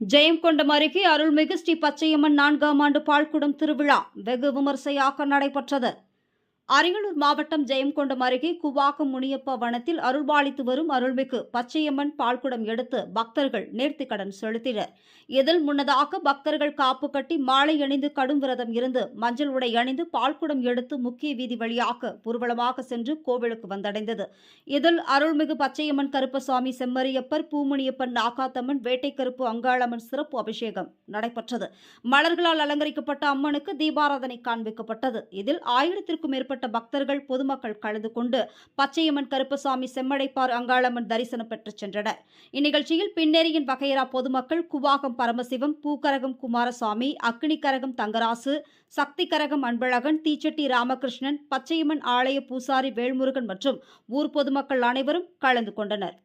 ஜெயங்கொண்டம் அருகே அருள்மிகு ஸ்ரீ பச்சையம்மன் 4ஆம் ஆண்டு பால்குடம் திருவிழா வெகு விமர்சையாக நடைபெற்றது. அரியலூர் மாவட்டம் ஜெயங்கொண்டம் அருகே குவாகம் முனியப்ப வனத்தில் அருள்பாலித்து வரும் அருள்மிகு பச்சையம்மன் பால்குடம் எடுத்து பக்தர்கள் நேர்த்திக்கடன் செலுத்தினர். இதில் முன்னதாக பக்தர்கள் காப்பு கட்டி மாலை அணிந்து கடும் விரதம் இருந்து மஞ்சள் உடை அணிந்து பால்குடம் எடுத்து முக்கிய வீதி வழியாக ஊர்வலமாக சென்று கோவிலுக்கு வந்தடைந்தது. இதில் அருள்மிகு பச்சையம்மன் கருப்பசாமி செம்மரியப்பர் பூமுனியப்பன் நாகாத்தம்மன் வேட்டைக்கருப்பு அங்காளம்மன் சிறப்பு அபிஷேகம் நடைபெற்றது. மலர்களால் அலங்கரிக்கப்பட்ட அம்மனுக்கு தீபாராதனை காண்பிக்கப்பட்டது. இதில் 1000க்கும் மேற்பட்ட பக்தர்கள் பொதுமக்கள் கலந்து கொண்டு பச்சையம்மன் கருப்பசாமி செம்மடைப்பார் அங்காளம்மன் தரிசனம் பெற்று சென்றனர். இந்நிகழ்ச்சியில் பின்னேரியின் வகையரா பொதுமக்கள் குவாகம் பரமசிவம், பூக்கரகம் குமாரசாமி, அக்னிகரகம் தங்கராசு, சக்தி கரகம் அன்பழகன், தீச்சட்டி ராமகிருஷ்ணன், பச்சையம்மன் ஆலய பூசாரி வேல்முருகன் மற்றும் ஊர் பொதுமக்கள் அனைவரும் கலந்து கொண்டனர்.